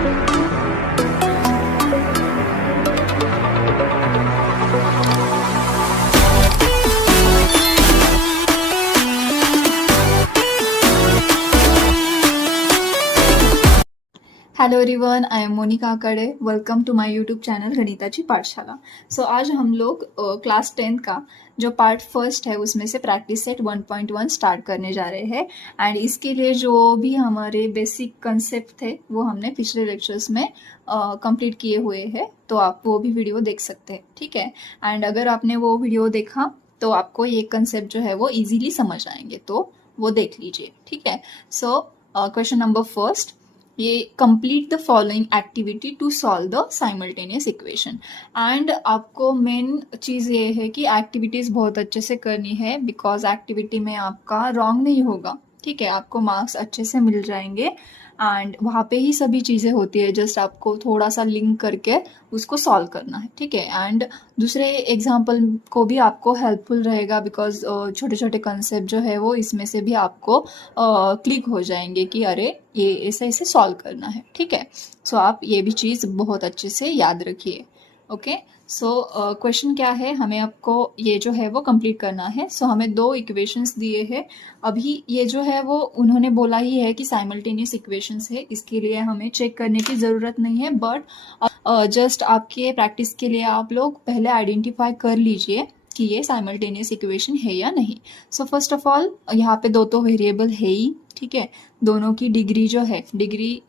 Hello everyone, I am Monika Aakde. Welcome to my YouTube channel गणिताची पाठशाला। सो आज हम लोग क्लास 10 का जो पार्ट फर्स्ट है उसमें से प्रैक्टिस सेट 1.1 स्टार्ट करने जा रहे हैं। एंड इसके लिए जो भी हमारे बेसिक कंसेप्ट थे वो हमने पिछले लेक्चर्स में कंप्लीट किए हुए हैं, तो आप वो भी वीडियो देख सकते हैं, ठीक है। एंड अगर आपने वो वीडियो देखा तो आपको ये कंसेप्ट जो है वो इजीली समझ आएंगे, तो वो देख लीजिए, ठीक है। सो क्वेश्चन नंबर फर्स्ट, ये complete the following activity to solve the simultaneous equation. And आपको मेन चीज़ ये है कि एक्टिविटीज़ बहुत अच्छे से करनी है, बिकॉज एक्टिविटी में आपका रॉन्ग नहीं होगा, ठीक है। आपको मार्क्स अच्छे से मिल जाएंगे एंड वहाँ पे ही सभी चीज़ें होती है, जस्ट आपको थोड़ा सा लिंक करके उसको सॉल्व करना है, ठीक है। एंड दूसरे एग्जाम्पल को भी आपको हेल्पफुल रहेगा, बिकॉज छोटे छोटे कंसेप्ट जो है वो इसमें से भी आपको क्लिक हो जाएंगे कि अरे ये ऐसे ऐसे सॉल्व करना है, ठीक है। सो आप ये भी चीज़ बहुत अच्छे से याद रखिए, ओके। सो क्वेश्चन क्या है, हमें आपको ये जो है वो कंप्लीट करना है। सो हमें दो इक्वेशंस दिए हैं। अभी ये जो है वो उन्होंने बोला ही है कि साइमल्टेनियस इक्वेशंस है, इसके लिए हमें चेक करने की ज़रूरत नहीं है, बट जस्ट आपके प्रैक्टिस के लिए आप लोग पहले आइडेंटिफाई कर लीजिए कि ये साइमल्टेनियस इक्वेशन है या नहीं। सो फर्स्ट ऑफ ऑल यहाँ पे दो तो वेरिएबल है ही, ठीक है। दोनों की डिग्री जो है, डिग्री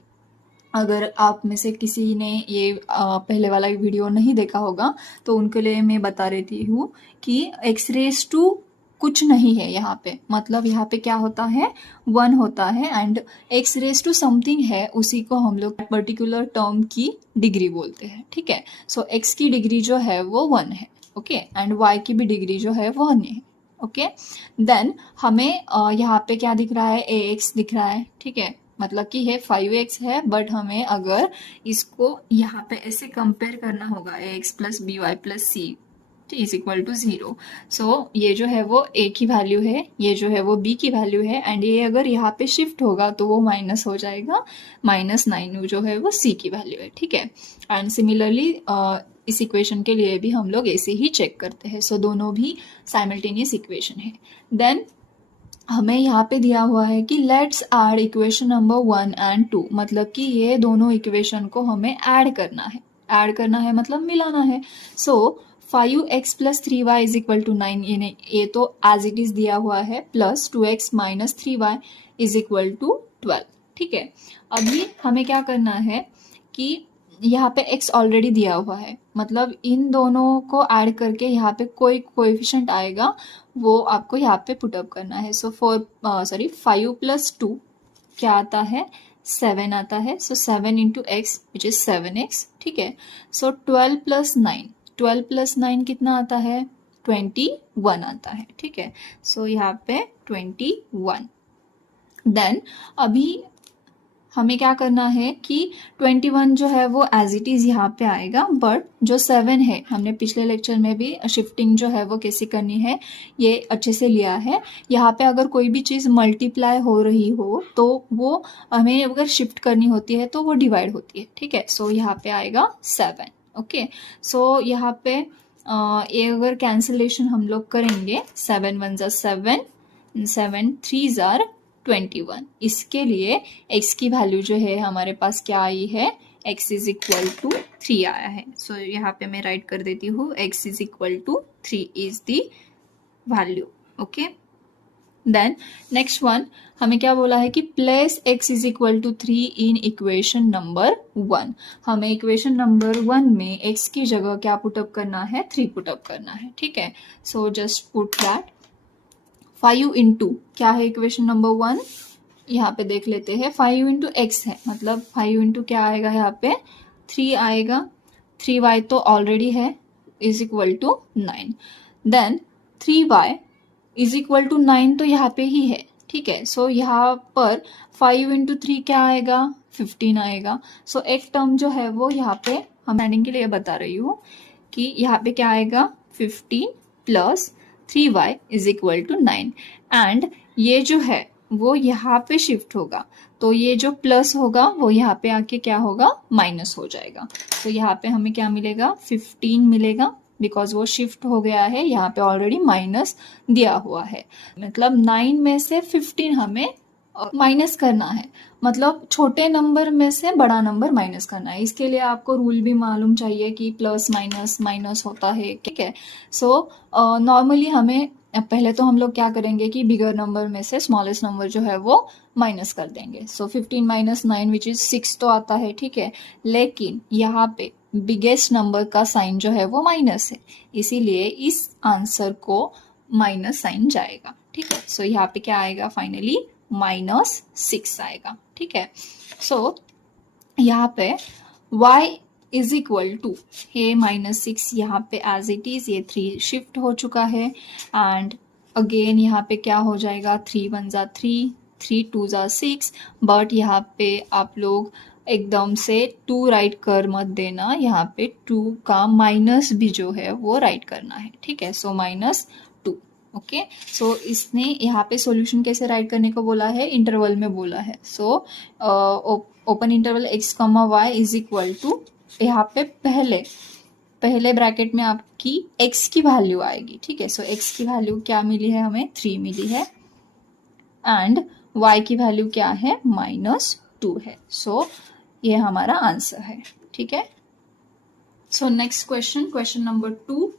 अगर आप में से किसी ने ये पहले वाला वीडियो नहीं देखा होगा तो उनके लिए मैं बता देती हूँ कि एक्स रेस टू कुछ नहीं है यहाँ पे, मतलब यहाँ पे क्या होता है, 1 होता है। And x raise to something है, उसी को हम लोग पर्टिकुलर टर्म की डिग्री बोलते हैं, ठीक है। सो एक्स की डिग्री जो है वो 1 है, ओके। एंड वाई की भी डिग्री जो है वो 1 है, ओके। देन हमें यहाँ पे क्या दिख रहा है, ए एक्स दिख रहा है, ठीक है। मतलब कि है 5x है, बट हमें अगर इसको यहाँ पे ऐसे कंपेयर करना होगा, ax plus b y plus c is equal to 0। So ये जो है वो a की वैल्यू है, ये जो है वो b की वैल्यू है, एंड ये अगर यहाँ पे शिफ्ट होगा तो वो माइनस हो जाएगा, -9 जो है वो c की वैल्यू है, ठीक है। एंड सिमिलरली इस इक्वेशन के लिए भी हम लोग ऐसे ही चेक करते हैं। सो दोनों भी साइमल्टेनियस इक्वेशन है। देन हमें यहाँ पे दिया हुआ है कि let's add equation number 1 and 2, मतलब कि ये दोनों इक्वेशन को हमें ऐड करना है। ऐड करना है मतलब मिलाना है। So 5x plus 3y is equal to 9, ये तो एज इट इज दिया हुआ है, plus 2x minus 3y is equal to 12, ठीक है। अभी हमें क्या करना है कि यहाँ पे x ऑलरेडी दिया हुआ है, मतलब इन दोनों को ऐड करके यहाँ पे कोई कोएफिशिएंट आएगा वो आपको यहाँ पे पुट अप करना है। सो 5 प्लस 2 क्या आता है, 7 आता है। सो 7 into x which is 7x, ठीक है। सो 12 प्लस 9 कितना आता है, 21 आता है, ठीक है। सो यहाँ पे 21। देन अभी हमें क्या करना है कि 21 जो है वो एज इट इज यहाँ पे आएगा, बट जो 7 है, हमने पिछले लेक्चर में भी शिफ्टिंग जो है वो कैसे करनी है ये अच्छे से लिया है। यहाँ पे अगर कोई भी चीज़ मल्टीप्लाई हो रही हो तो वो हमें अगर शिफ्ट करनी होती है तो वो डिवाइड होती है, ठीक है। सो यहाँ पे आएगा 7, ओके। सो यहाँ पे ये अगर कैंसिलेशन हम लोग करेंगे, 7 1 ज़ा 7, 7 3 ज़ा 21। इसके लिए x की वैल्यू जो है हमारे पास क्या आई है, x इज इक्वल टू 3 आया है। सो यहाँ पे मैं राइट कर देती हूँ, x is equal to 3 is the value, okay. Then next one हमें क्या बोला है कि place x is equal to 3 in equation number 1। हमें इक्वेशन नंबर 1 में x की जगह क्या पुटअप करना है, 3 पुटअप करना है, ठीक है। So just put that 5 into क्या है इक्वेशन नंबर 1, यहाँ पे देख लेते हैं, 5 इंटू एक्स है, मतलब 5 इंटू क्या आएगा यहाँ पे 3 आएगा, 3y तो ऑलरेडी है, is equal to 9। Then 3y is equal to 9 तो यहाँ पे ही है, ठीक है। सो यहाँ पर 5 इंटू 3 क्या आएगा, 15 आएगा। सो एक टर्म जो है वो यहाँ पे हम एडिंग के लिए बता रही हूँ कि यहाँ पे क्या आएगा, 15 plus 3y is equal to 9, and ये जो है वो यहाँ पे शिफ्ट होगा तो ये जो प्लस होगा वो यहाँ पे आके क्या होगा, माइनस हो जाएगा। तो यहाँ पे हमें क्या मिलेगा, 15 मिलेगा, बिकॉज वो शिफ्ट हो गया है, यहाँ पे ऑलरेडी माइनस दिया हुआ है। मतलब 9 में से 15 हमें माइनस करना है, मतलब छोटे नंबर में से बड़ा नंबर माइनस करना है। इसके लिए आपको रूल भी मालूम चाहिए कि प्लस माइनस माइनस होता है, ठीक है। सो नॉर्मली हमें पहले तो हम लोग क्या करेंगे कि बिगर नंबर में से स्मॉलेस्ट नंबर जो है वो माइनस कर देंगे। सो 15 माइनस 9 विच इज 6 तो आता है, ठीक है। लेकिन यहाँ पे बिगेस्ट नंबर का साइन जो है वो माइनस है, इसीलिए इस आंसर को माइनस साइन जाएगा, ठीक है। सो यहाँ पे क्या आएगा, फाइनली -6 आएगा, ठीक है। सो यहाँ पे y इज इक्वल टू ये -6, यहाँ पे एज इट इज ये 3 शिफ्ट हो चुका है। एंड अगेन यहाँ पे क्या हो जाएगा, 3 1 जा 3, 3 2 जा 6, बट यहाँ पे आप लोग एकदम से 2 राइट कर मत देना, यहाँ पे 2 का माइनस भी जो है वो राइट करना है, ठीक है। सो -2, ओके। सो इसने यहाँ पे सॉल्यूशन कैसे राइट करने को बोला है, इंटरवल में बोला है। So open interval x, y is equal to, यहाँ पे पहले ब्रैकेट में आपकी x की वैल्यू आएगी, ठीक है। सो x की वैल्यू क्या मिली है हमें, 3 मिली है, एंड y की वैल्यू क्या है, -2 है। सो ये हमारा आंसर है, ठीक है। So next question number 2।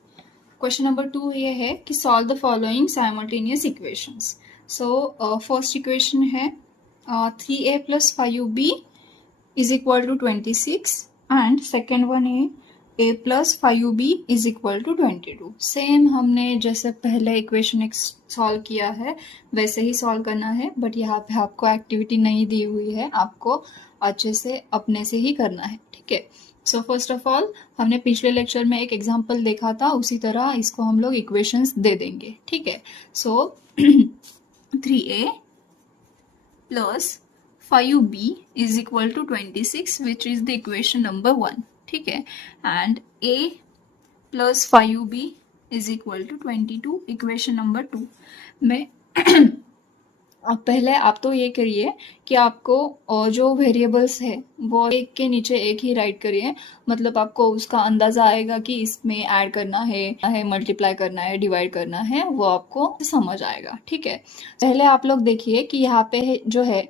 Question number 2 ये है कि solve the following simultaneous equations. So first equation है 3a + 5b is equal to 26, and second one है a + 5b is equal to 22। Same हमने जैसे पहले इक्वेशन सॉल्व किया है वैसे ही सॉल्व करना है, बट यहाँ पे आपको एक्टिविटी नहीं दी हुई है, आपको अच्छे से अपने से ही करना है, ठीक है। सो फर्स्ट ऑफ ऑल हमने पिछले लेक्चर में एक एग्जाम्पल देखा था, उसी तरह इसको हम लोग इक्वेशंस दे देंगे, ठीक है। So 3a + 5b is equal to 26 which is the equation number 1, ठीक है। And a + 5b is equal to 22, equation number 2 में अब पहले आप तो ये करिए कि आपको जो वेरिएबल्स है वो एक के नीचे एक ही राइट करिए, मतलब आपको उसका अंदाजा आएगा कि इसमें ऐड करना है मल्टीप्लाई करना है, डिवाइड करना है, वो आपको समझ आएगा, ठीक है। पहले आप लोग देखिए कि यहाँ पे जो है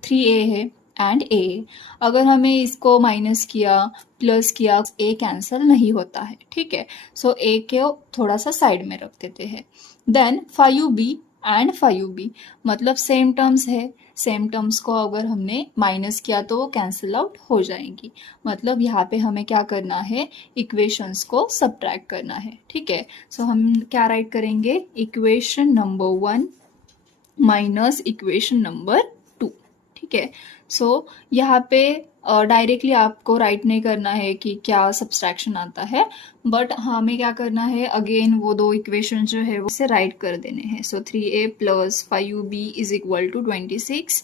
3a है एंड a, अगर हमें इसको माइनस किया प्लस किया, a कैंसिल नहीं होता है, ठीक है। सो a को थोड़ा सा साइड में रख देते हैं। देन 5b एंड 5b, मतलब सेम टर्म्स है, सेम टर्म्स को अगर हमने माइनस किया तो वो कैंसिल आउट हो जाएंगी, मतलब यहाँ पे हमें क्या करना है, इक्वेशंस को सब्ट्रैक्ट करना है, ठीक है। सो हम क्या राइट करेंगे, equation number 1 minus equation number 2, ठीक है। सो यहाँ पे डायरेक्टली आपको राइट नहीं करना है कि क्या सब्सट्रैक्शन आता है, बट हमें क्या करना है, अगेन वो दो इक्वेशन जो है वो से राइट कर देने हैं। So 3a + 5b is equal to 26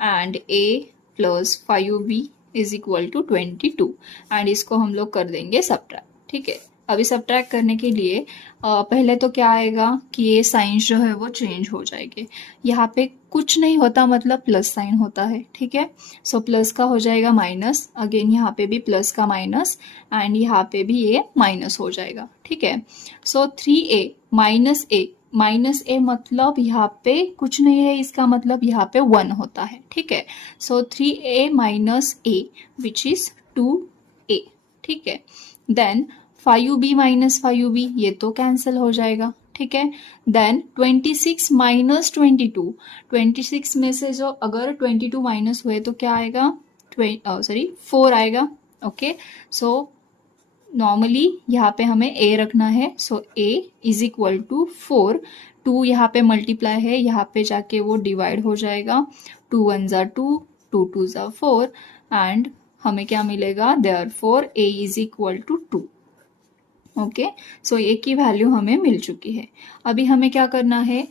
and a + 5b is equal to 22, and इसको हम लोग कर देंगे सब्ट्रैक्ट, ठीक है। अभी सब्ट्रैक्ट करने के लिए पहले तो क्या आएगा कि ये साइंस जो है वो चेंज हो जाएंगे, यहाँ पे कुछ नहीं होता मतलब प्लस साइन होता है, ठीक है। सो प्लस का हो जाएगा माइनस, अगेन यहाँ पे भी प्लस का माइनस, एंड यहाँ पे भी ये माइनस हो जाएगा, ठीक है। सो 3a माइनस a मतलब यहाँ पे कुछ नहीं है, इसका मतलब यहाँ पे 1 होता है, ठीक है। So 3a - a which is 2a, ठीक है। देन 5b - 5b ये तो कैंसिल हो जाएगा, ठीक है। देन 26 - 22, 26 में से जो अगर 22 माइनस हुए तो क्या आएगा, 4 आएगा, ओके। सो नॉर्मली यहाँ पे हमें a रखना है, सो a इज इक्वल टू 4, 2 यहाँ पे मल्टीप्लाई है, यहाँ पे जाके वो डिवाइड हो जाएगा, 2 1 जा 2, 2 2 जा 4, एंड हमें क्या मिलेगा, therefore a is equal to 2, okay. So a की वैल्यू हमें मिल चुकी है। अभी हमें क्या करना है,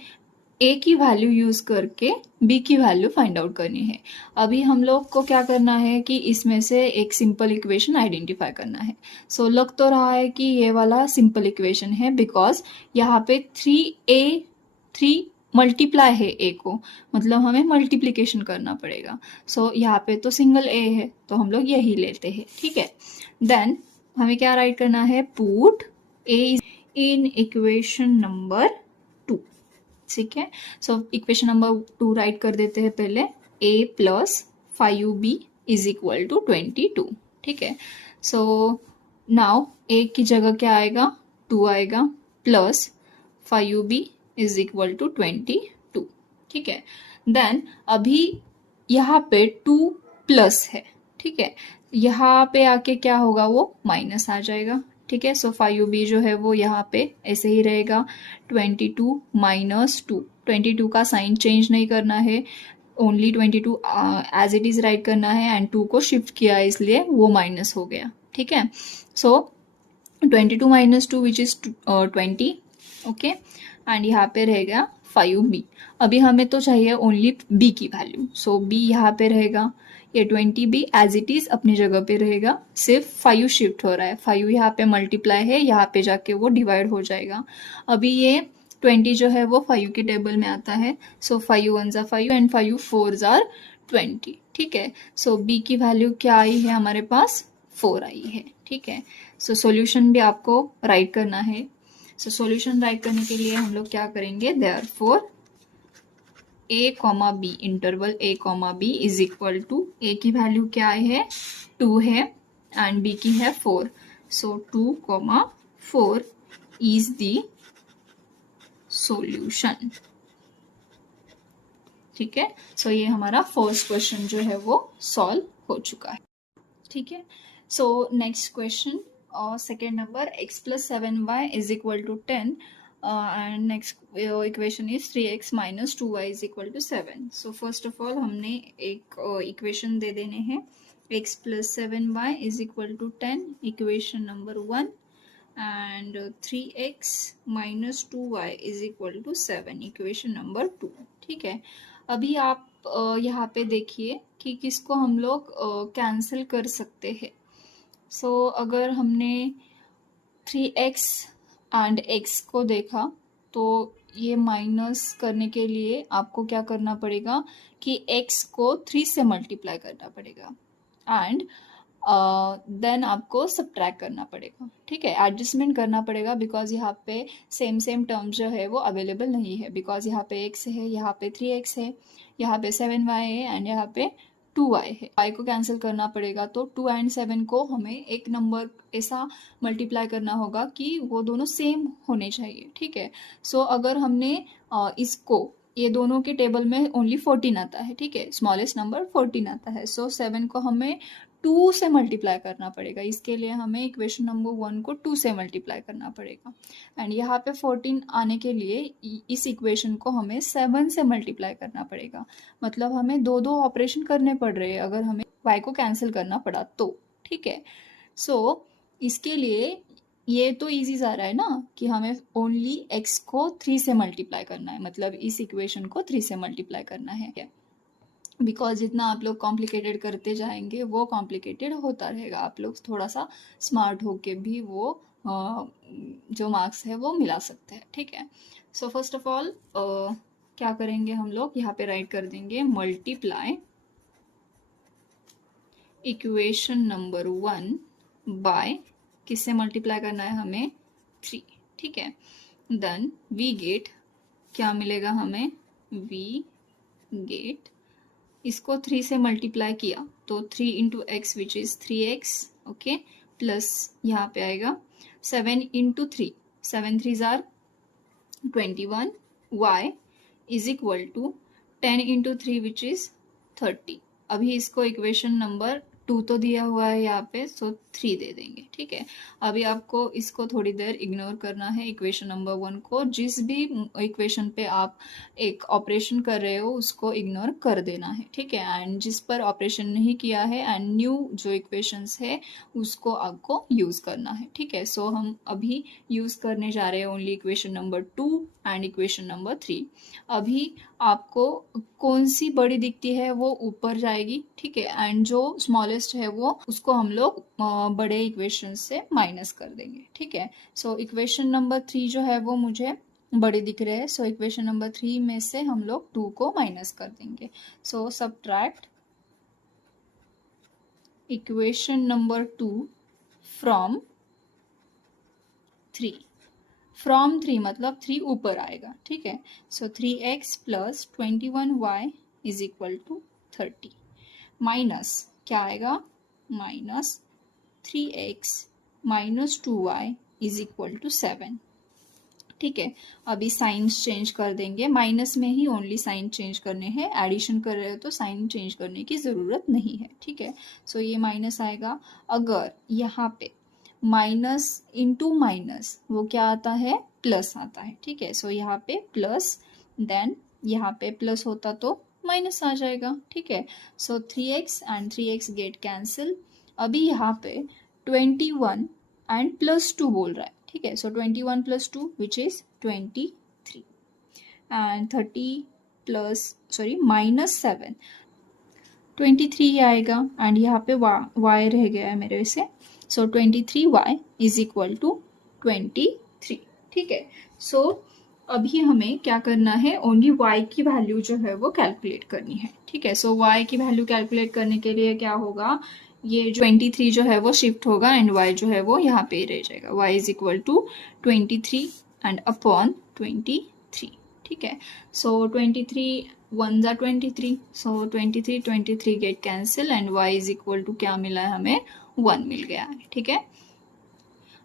a की वैल्यू यूज करके b की वैल्यू फाइंड आउट करनी है। अभी हम लोग को क्या करना है कि इसमें से एक सिंपल इक्वेशन आइडेंटिफाई करना है। सो लग तो रहा है कि ये वाला सिंपल इक्वेशन है, बिकॉज यहाँ पे 3 - मल्टीप्लाई है ए को, मतलब हमें मल्टीप्लिकेशन करना पड़ेगा। सो यहाँ पे तो सिंगल ए है तो हम लोग यही लेते हैं, ठीक है। देन हमें क्या राइट करना है, पुट ए इन इक्वेशन नंबर 2, ठीक है। सो इक्वेशन नंबर 2 राइट कर देते हैं पहले, a plus 5b is equal to 22, ठीक है। सो नाउ a की जगह क्या आएगा, 2 आएगा, plus 5b is equal to 22, ठीक है। देन अभी यहाँ पे 2 प्लस है, ठीक है, यहाँ पे आके क्या होगा, वो माइनस आ जाएगा, ठीक है। सो 5b जो है वो यहाँ पे ऐसे ही रहेगा, 22 माइनस 2, 22 का साइन चेंज नहीं करना है, only 22 as it is write करना है, एंड 2 को शिफ्ट किया इसलिए वो माइनस हो गया, ठीक है। सो 22 minus 2 which is 20, okay, and यहाँ पे रहेगा 5b। अभी हमें तो चाहिए ओनली b की वैल्यू, सो b यहाँ पे रहेगा, ये 20b एज इट इज अपनी जगह पे रहेगा, सिर्फ 5 शिफ्ट हो रहा है, 5 यहाँ पे मल्टीप्लाई है, यहाँ पे जाके वो डिवाइड हो जाएगा। अभी ये 20 जो है वो 5 के टेबल में आता है, सो 5 1 ज़ा 5 एंड 5 4 ज़ा 20, ठीक है। सो b की वैल्यू क्या आई है हमारे पास, 4 आई है, ठीक है। सो सॉल्यूशन भी आपको राइट करना है। सो सॉल्यूशन राइट करने के लिए हम लोग क्या करेंगे, therefore a comma b, interval a comma b is equal to, a की वैल्यू क्या है, 2 है, एंड b की है 4, so 2 comma 4 is the solution, ठीक है। सो ये हमारा फर्स्ट क्वेश्चन जो है वो सॉल्व हो चुका है, ठीक है। So next question, second number, x plus 7y is equal to 10, and next equation is 3x minus 2y is equal to 7। So first of all हमने एक इक्वेशन दे देने हैं, x plus 7y is equal to 10, equation number 1, and 3x minus 2y is equal to 7, equation number 2, ठीक है। अभी आप यहाँ पे देखिए कि किसको हम लोग कैंसिल कर सकते हैं। सो अगर हमने 3x एंड x को देखा तो ये माइनस करने के लिए आपको क्या करना पड़ेगा कि x को 3 से मल्टीप्लाई करना पड़ेगा, एंड देन आपको सब्ट्रैक्ट करना पड़ेगा, ठीक है, एडजस्टमेंट करना पड़ेगा, बिकॉज यहाँ पे सेम टर्म जो है वो अवेलेबल नहीं है, बिकॉज यहाँ पे x है, यहाँ पे 3x है, यहाँ पे 7y है, एंड यहाँ पे 2y है। y को कैंसिल करना पड़ेगा, तो 2 एंड 7 को हमें एक नंबर ऐसा मल्टीप्लाई करना होगा कि वो दोनों सेम होने चाहिए, ठीक है। सो अगर हमने इसको, ये दोनों के टेबल में ओनली 14 आता है, ठीक है, स्मॉलेस्ट नंबर 14 आता है, सो 7 को हमें 2 से मल्टीप्लाई करना पड़ेगा, इसके लिए हमें इक्वेशन नंबर 1 को 2 से मल्टीप्लाई करना पड़ेगा, एंड यहाँ पे 14 आने के लिए इस इक्वेशन को हमें 7 से मल्टीप्लाई करना पड़ेगा, मतलब हमें दो दो ऑपरेशन करने पड़ रहे हैं अगर हमें y को कैंसिल करना पड़ा तो, ठीक है। सो इसके लिए ये तो इजी जा रहा है ना कि हमें ओनली x को 3 से मल्टीप्लाई करना है, मतलब इस इक्वेशन को 3 से मल्टीप्लाई करना है, बिकॉज जितना आप लोग कॉम्प्लिकेटेड करते जाएंगे वो कॉम्प्लिकेटेड होता रहेगा, आप लोग थोड़ा सा स्मार्ट होके भी वो जो मार्क्स है वो मिला सकते हैं, ठीक है। सो फर्स्ट ऑफ ऑल क्या करेंगे हम लोग, यहाँ पे राइट कर देंगे मल्टीप्लाई इक्वेशन नंबर 1 बाय, किससे मल्टीप्लाई करना है हमें, 3, ठीक है। देन वी गेट, क्या मिलेगा हमें, वी गेट, इसको 3 से मल्टीप्लाई किया तो 3 into x which is 3x, okay, plus यहाँ पे आएगा 7 इंटू 3, 7 3 जार 21, y is equal to 10 into 3 which is 30। अभी इसको इक्वेशन नंबर 2 तो दिया हुआ है यहाँ पे, सो 3 दे देंगे, ठीक है। अभी आपको इसको थोड़ी देर इग्नोर करना है, इक्वेशन नंबर 1 को, जिस भी इक्वेशन पे आप एक ऑपरेशन कर रहे हो उसको इग्नोर कर देना है, ठीक है, एंड जिस पर ऑपरेशन नहीं किया है एंड न्यू जो इक्वेशंस है उसको आपको यूज करना है, ठीक है। सो हम अभी यूज करने जा रहे हैं only equation number 2 and equation number 3। अभी आपको कौन सी बड़ी दिखती है वो ऊपर जाएगी, ठीक है, एंड जो स्मॉलेस्ट है वो उसको हम लोग बड़े इक्वेशन से माइनस कर देंगे, ठीक है। सो इक्वेशन नंबर 3 जो है वो मुझे बड़े दिख रहे हैं, सो इक्वेशन नंबर 3 में से हम लोग 2 को माइनस कर देंगे. So subtract equation number 2 from 3. From 3 मतलब 3 ऊपर आएगा. ठीक है. So 3x plus 21y is equal to 30 minus क्या आएगा, minus 3x minus 2y is equal to 7. ठीक है. अभी साइंस चेंज कर देंगे, माइनस में ही ओनली साइन चेंज करने हैं, एडिशन कर रहे हो तो साइन चेंज करने की ज़रूरत नहीं है. ठीक है. सो ये माइनस आएगा. अगर यहाँ पे माइनस इंटू माइनस वो क्या आता है, प्लस आता है. ठीक है. सो यहाँ पे प्लस, देन यहाँ पे प्लस होता तो माइनस आ जाएगा. ठीक है. So 3x and 3x get cancel. अभी यहाँ पे 21 एंड प्लस 2 बोल रहा है. ठीक है. सो 21 plus 2 which is 23 and 30 plus minus 7 23 आएगा एंड यहाँ पे y रह गया है मेरे से. सो 23y इज इक्वल टू 23. ठीक है. सो अभी हमें क्या करना है, ओनली y की वैल्यू जो है वो कैलकुलेट करनी है. ठीक है. सो y की वैल्यू कैलकुलेट करने के लिए क्या होगा, ये जो 23 जो है वो शिफ्ट होगा एंड y जो है वो यहाँ पे रह जाएगा. y is equal to 23 and upon 23. ठीक है. सो 23 1 जा 23. So 23 get cancel and y is equal to क्या मिला है हमें, 1 मिल गया है. ठीक है.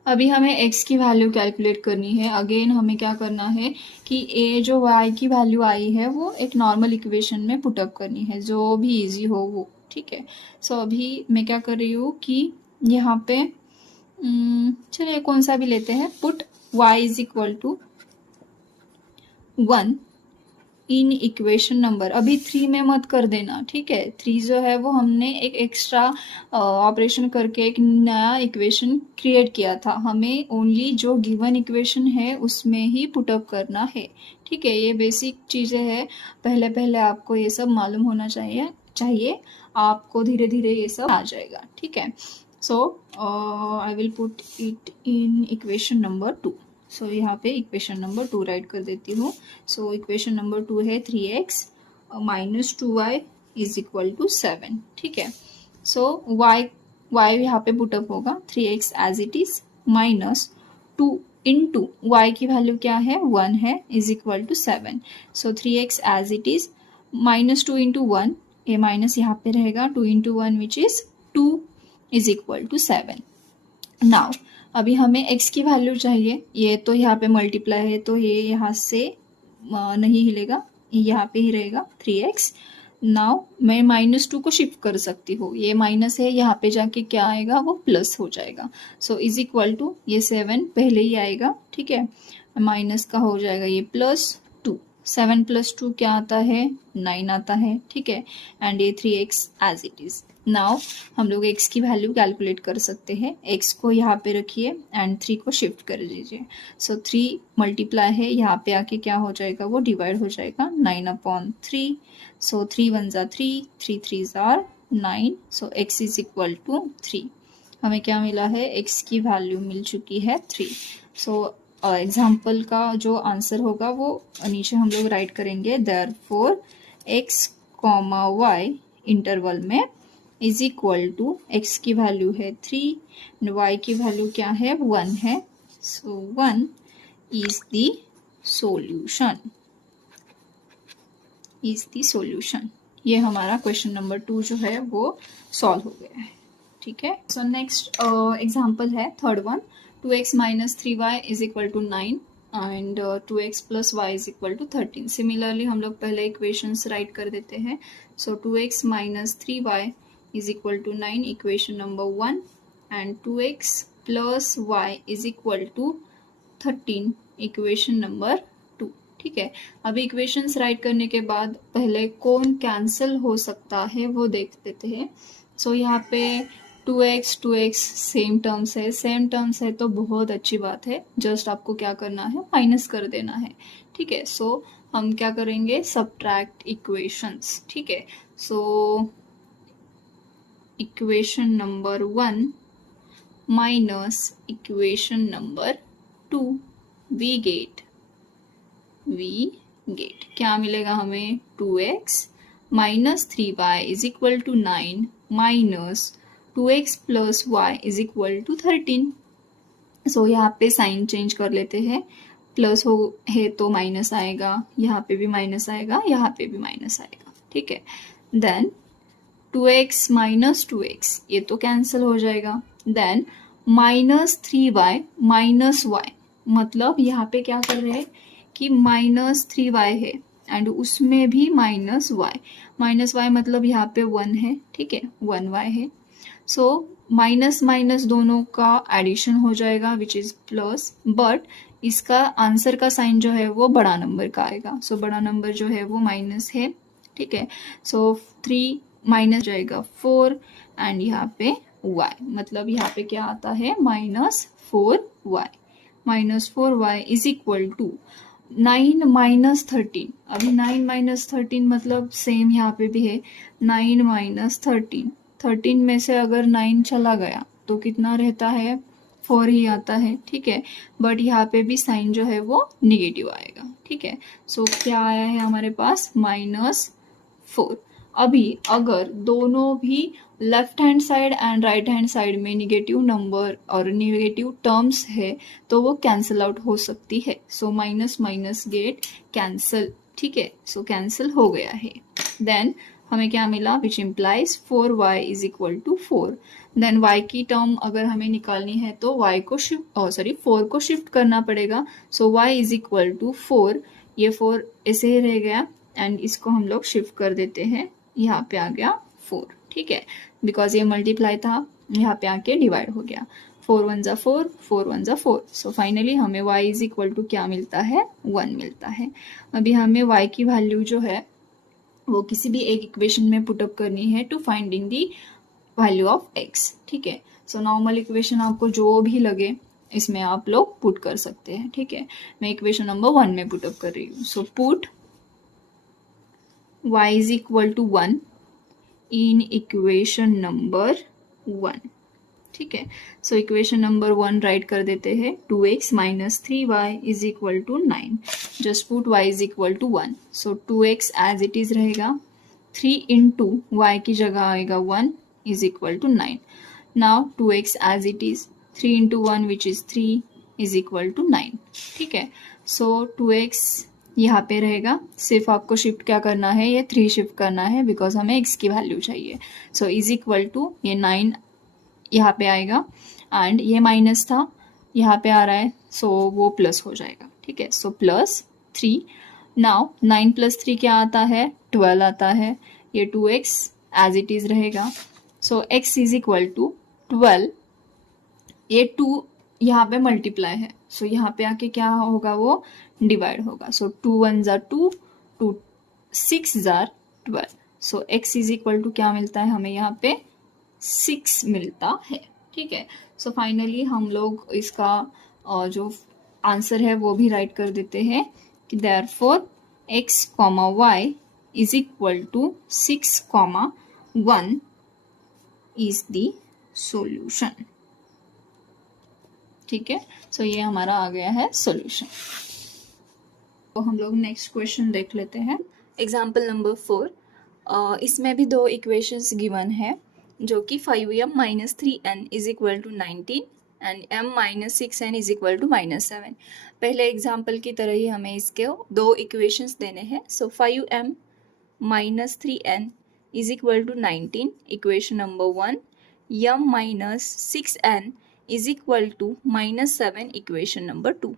अभी हमें x की वैल्यू कैलकुलेट करनी है. अगेन हमें क्या करना है कि a जो y की वैल्यू आई है वो एक नॉर्मल इक्वेशन में पुटअप करनी है, जो भी इजी हो वो. ठीक है. सो अभी मैं क्या कर रही हूँ कि यहाँ पे चलिए कौन सा भी लेते हैं, put y is equal to 1 in equation number. अभी 3 में मत कर देना. ठीक है. 3 जो है वो हमने एक एक्स्ट्रा ऑपरेशन करके एक नया इक्वेशन क्रिएट किया था. हमें ओनली जो गिवन इक्वेशन है उसमें ही पुटअप करना है. ठीक है. ये बेसिक चीज़ें हैं, पहले पहले आपको ये सब मालूम होना चाहिए. आपको धीरे धीरे ये सब आ जाएगा. ठीक है. So I will put it in equation number 2. So यहाँ पे इक्वेशन नंबर 2 राइट कर देती हूँ. सो इक्वेशन नंबर 2 है 3x minus 2y is equal to 7. ठीक है. सो y यहाँ पे पुटअप होगा 3x as it is minus 2 into y की वैल्यू क्या है, 1 है, is equal to 7. So 3x as it is minus 2 into 1, ये माइनस यहाँ पे रहेगा, 2 into 1 which is 2 is equal to 7. Now अभी हमें x की वैल्यू चाहिए. ये तो यहाँ पे मल्टीप्लाई है तो ये यहाँ से नहीं हिलेगा, यहाँ पे ही रहेगा 3x. नाउ मैं -2 को शिफ्ट कर सकती हूँ, ये माइनस है, यहाँ पे जाके क्या आएगा वो प्लस हो जाएगा. सो इज इक्वल टू ये 7 पहले ही आएगा. ठीक है. माइनस का हो जाएगा ये प्लस 2. 7 प्लस 2 क्या आता है, 9 आता है. ठीक है. एंड ये 3x as it is. Now हम लोग x की वैल्यू कैलकुलेट कर सकते हैं. x को यहाँ पे रखिए एंड 3 को शिफ्ट कर दीजिए. सो 3 मल्टीप्लाई है, यहाँ पे आके क्या हो जाएगा वो डिवाइड हो जाएगा, 9/3. सो 3 1 जा 3, 3 3 जार 9. So x is equal to 3. हमें क्या मिला है, x की वैल्यू मिल चुकी है 3. सो एग्जाम्पल का जो आंसर होगा वो नीचे हम लोग राइट करेंगे. देयरफॉर x, y इंटरवल में इज इक्वल टू x की वैल्यू है 3, y की वैल्यू क्या है, 1 है. सो 1 इज द सॉल्यूशन. ये हमारा क्वेश्चन नंबर 2 जो है वो सॉल्व हो गया है. ठीक है. सो नेक्स्ट एग्जाम्पल है third one. 2x minus 3y is equal to 9 and 2x plus y is equal to 13. Similarly हम लोग पहले इक्वेशंस राइट कर देते हैं. So 2x minus 3y is equal to 9 equation number 1 and 2x plus y is equal to 13 equation number 2. ठीक है. अभी equations right करने के बाद पहले कौन कैंसिल हो सकता है वो देख लेते हैं. सो यहाँ पे 2x सेम टर्म्स है तो बहुत अच्छी बात है. जस्ट आपको क्या करना है, माइनस कर देना है. ठीक है. सो हम क्या करेंगे, सब्ट्रैक्ट इक्वेशंस. ठीक है. So equation number 1 minus equation number 2 we get we get क्या मिलेगा हमें 2x minus 3y is equal to 9 minus 2x plus y is equal to 13। So यहाँ पे साइन चेंज कर लेते हैं, प्लस हो है तो माइनस आएगा, यहाँ पे भी माइनस आएगा, यहाँ पे भी माइनस आएगा, ठीक है। देन 2x माइनस 2x ये तो कैंसिल हो जाएगा। Then minus 3y minus Y, मतलब यहाँ पे क्या कर रहे हैं कि माइनस 3y है एंड उसमें भी माइनस वाई मतलब यहाँ पे 1 है, ठीक है, 1y है। सो माइनस माइनस दोनों का एडिशन हो जाएगा विच इज प्लस, बट इसका आंसर का साइन जो है वो बड़ा नंबर का आएगा। सो बड़ा नंबर जो है वो माइनस है, ठीक है। सो 3 माइनस जाएगा 4 एंड यहाँ पे y, मतलब यहाँ पे क्या आता है -4y is equal to 9 minus 13। अभी 9 माइनस 13 मतलब सेम यहाँ पे भी है 9 माइनस 13 में से अगर 9 चला गया तो कितना रहता है 4 ही आता है, ठीक है। बट यहाँ पे भी साइन जो है वो निगेटिव आएगा, ठीक है। सो क्या आया है हमारे पास -4। अभी अगर दोनों भी left hand side and right hand side में निगेटिव नंबर और निगेटिव टर्म्स है तो वो कैंसिल आउट हो सकती है। So minus minus get cancel, ठीक है। सो कैंसिल हो गया है। देन हमें क्या मिला which implies 4y is equal to 4। Then y की टर्म अगर हमें निकालनी है तो y को शिफ्ट 4 को शिफ्ट करना पड़ेगा। सो y इज इक्वल टू 4, ये 4 ऐसे ही रह गया एंड इसको हम लोग शिफ्ट कर देते हैं, यहाँ पे आ गया 4, ठीक है, बिकॉज ये मल्टीप्लाई था, यहाँ पे आके डिवाइड हो गया। 4 1 जा 4, 4 1 जा 4। सो फाइनली हमें y इज इक्वल टू क्या मिलता है 1 मिलता है। अभी हमें y की वैल्यू जो है वो किसी भी एक इक्वेशन में पुटअप करनी है to finding the value of x, ठीक है। सो नॉर्मल इक्वेशन आपको जो भी लगे इसमें आप लोग पुट कर सकते हैं, ठीक है। मैं इक्वेशन नंबर 1 में पुटअप कर रही हूँ। So put y is equal to 1 in equation number 1, ठीक है। सो इक्वेशन नंबर 1 राइट कर देते हैं 2x minus 3y is equal to 9। Just put y is equal to 1। So 2x as it is रहेगा, 3 into y की जगह आएगा 1 is equal to 9। Now 2x as it is, 3 into 1 which is 3 is equal to 9, ठीक है। सो 2x यहाँ पे रहेगा, सिर्फ आपको शिफ्ट क्या करना है, ये 3 शिफ्ट करना है बिकॉज हमें x की वैल्यू चाहिए। सो इज इक्वल टू ये 9 यहाँ पे आएगा एंड ये माइनस था यहाँ पे आ रहा है, सो वो प्लस हो जाएगा, ठीक है। So plus 3। नाउ 9 प्लस 3 क्या आता है 12 आता है, ये 2x एज इट इज रहेगा। सो x इज इक्वल टू 12, ये 2 यहाँ पे मल्टीप्लाई है, सो यहाँ पे आके क्या होगा वो डिवाइड होगा। सो 2 1 जार 2, 2 6 जार 12। So x is equal to क्या मिलता है हमें यहाँ पे 6 मिलता है, ठीक है। सो फाइनली हम लोग इसका जो आंसर है वो भी राइट कर देते हैं कि therefore x, y is equal to 6, 1 is the solution, ठीक है। सो ये हमारा आ गया है सॉल्यूशन। तो हम लोग नेक्स्ट क्वेश्चन देख लेते हैं। एग्जाम्पल नंबर 4, इसमें भी 2 इक्वेशंस गिवन है जो कि 5m minus 3n is equal to 19 and m minus 6n is equal to -7। पहले एग्जाम्पल की तरह ही हमें इसके 2 इक्वेशंस देने हैं। So 5m minus 3n is equal to 19 equation number 1, m minus 6n is equal to -7 equation number 2।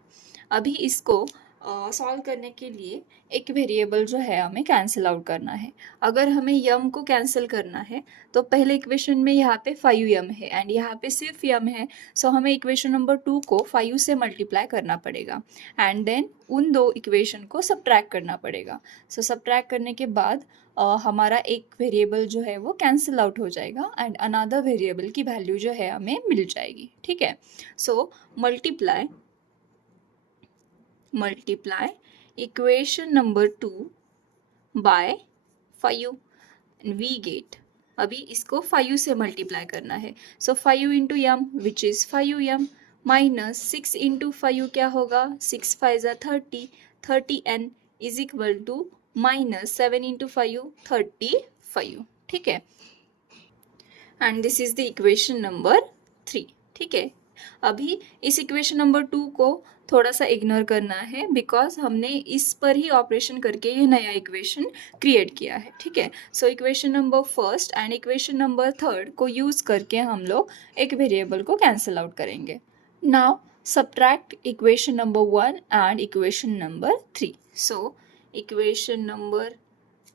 अभी इसको solve करने के लिए एक वेरिएबल जो है हमें कैंसिल आउट करना है। अगर हमें यम को कैंसिल करना है तो पहले इक्वेशन में यहाँ पे 5m है एंड यहाँ पे सिर्फ यम है, सो हमें इक्वेशन नंबर 2 को 5 से मल्टीप्लाई करना पड़ेगा एंड देन उन 2 इक्वेशन को सब्ट्रैक्ट करना पड़ेगा। सो सब्ट्रैक्ट करने के बाद हमारा एक वेरिएबल जो है वो कैंसिल आउट हो जाएगा एंड अनदर वेरिएबल की वैल्यू जो है हमें मिल जाएगी, ठीक है। So multiply equation number 2 by 5 and we get, अभी इसको 5 से मल्टीप्लाई करना है। So 5 into m which is 5m minus 6 into 5 क्या होगा 6 5 30, 30n is equal to minus 7 into 5 35, ठीक है। And this is the equation number 3, ठीक है। अभी इस इक्वेशन नंबर 2 को थोड़ा सा इग्नोर करना है बिकॉज हमने इस पर ही ऑपरेशन करके ये नया इक्वेशन क्रिएट किया है, ठीक है। So equation number first and equation number third को यूज करके हम लोग एक वेरिएबल को कैंसिल आउट करेंगे। Now subtract equation number 1 and equation number 3। So equation number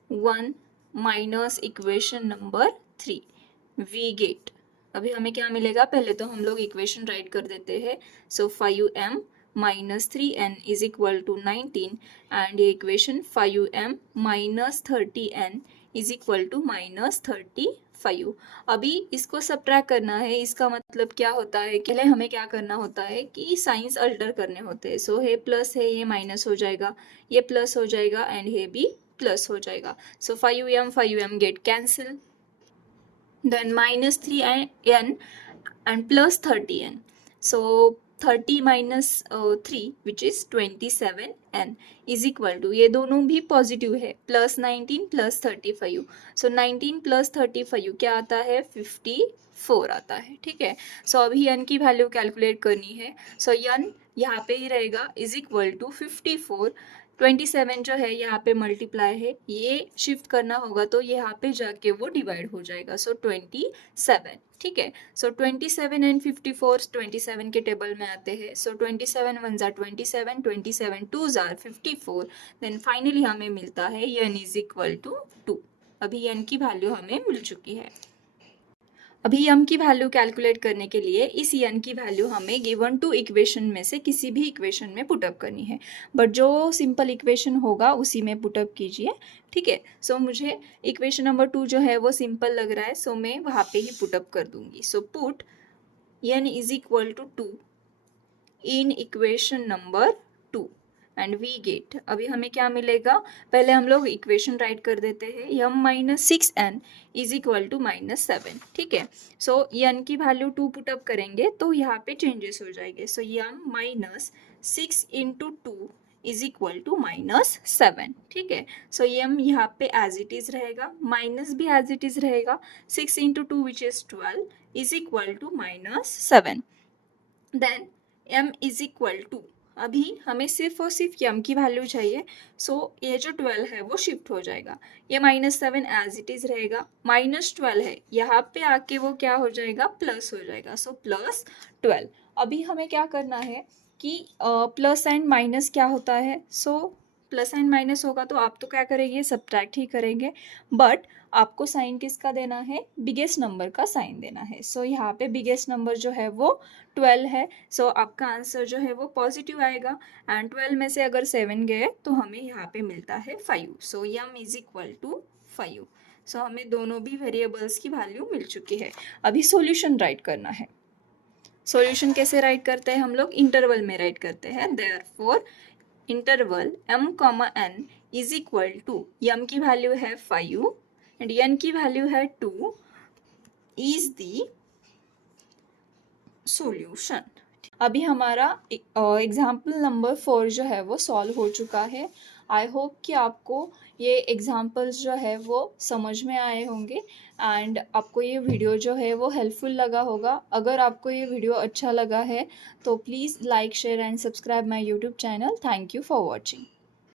1 minus equation number 3 we get. अभी हमें क्या मिलेगा, पहले तो हम लोग इक्वेशन राइट कर देते हैं। So 5m minus 3n is equal to 19 and ये इक्वेशन 5m minus 30n is equal to minus 35। अभी इसको सब्ट्रैक्ट करना है, इसका मतलब क्या होता है कि पहले हमें क्या करना होता है कि साइंस अल्टर करने होते हैं। सो ये प्लस है, ये माइनस हो जाएगा, ये प्लस हो जाएगा एंड ये भी प्लस हो जाएगा। सो 5m get cancel, then minus 3n and plus 30n. So 30 minus 3 which is 27n is equal to, ये दोनों भी पॉजिटिव है, प्लस 19 प्लस 35। सो 19 प्लस 35 क्या आता है, 54 आता है, ठीक है। सो अभी n की वैल्यू कैलकुलेट करनी है। सो n यहाँ पे ही रहेगा इज इक्वल टू 54, 27 जो है यहाँ पे मल्टीप्लाई है, ये शिफ्ट करना होगा तो यहाँ पे जाके वो डिवाइड हो जाएगा। सो 27, ठीक है। सो 27 एंड 54 27 के टेबल में आते हैं। सो 27 1 जार 27, 27 2 जार 54, देन फाइनली हमें मिलता है n इज इक्वल टू 2। अभी n की वैल्यू हमें मिल चुकी है। अभी m की वैल्यू कैलकुलेट करने के लिए इस n की वैल्यू हमें गिवन टू इक्वेशन में से किसी भी इक्वेशन में पुटअप करनी है, बट जो सिंपल इक्वेशन होगा उसी में पुटअप कीजिए, ठीक है। सो मुझे इक्वेशन नंबर 2 जो है वो सिंपल लग रहा है, सो मैं वहाँ पे ही पुटअप कर दूंगी। So put n is equal to 2 in equation number 2 and we get. अभी हमें क्या मिलेगा, पहले हम लोग इक्वेशन राइट कर देते हैं, m minus 6n is equal to minus 7, ठीक है। सो n की वैल्यू 2 पुटअप करेंगे तो यहाँ पे चेंजेस हो जाएंगे। So m minus 6 into 2 is equal to minus 7, ठीक है। सो m यहाँ पे एज इट इज रहेगा, माइनस भी एज इट इज रहेगा, 6 into 2 which is 12 is equal to minus 7। Then m is equal to, अभी हमें सिर्फ और सिर्फ m की वैल्यू चाहिए। सो ये जो 12 है वो शिफ्ट हो जाएगा, ये माइनस 7 एज इट इज रहेगा, माइनस 12 है यहाँ पे आके वो क्या हो जाएगा, प्लस हो जाएगा। So plus 12। अभी हमें क्या करना है कि प्लस एंड माइनस क्या होता है, सो प्लस एंड माइनस होगा तो आप तो क्या करेंगे, सब्ट्रैक्ट ही करेंगे, बट आपको साइन किसका देना है, बिगेस्ट नंबर का साइन देना है। सो यहाँ पे बिगेस्ट नंबर जो है वो 12 है। सो आपका आंसर जो है वो पॉजिटिव आएगा एंड 12 में से अगर 7 गए तो हमें यहाँ पे मिलता है 5। सो m इज इक्वल टू 5। सो हमें दोनों भी वेरिएबल्स की वैल्यू मिल चुकी है। अभी सॉल्यूशन राइट करना है। सॉल्यूशन कैसे राइट करते हैं हम लोग, इंटरवल में राइट करते हैं। Therefore interval m, n is equal to, m की वैल्यू है 5 एंड n की वैल्यू है 2 इज द सॉल्यूशन। अभी हमारा एग्जाम्पल नंबर 4 जो है वो सॉल्व हो चुका है। आई होप कि आपको ये एग्जाम्पल्स जो है वो समझ में आए होंगे एंड आपको ये वीडियो जो है वो हेल्पफुल लगा होगा। अगर आपको ये वीडियो अच्छा लगा है तो please like share and subscribe my YouTube channel. Thank you for watching.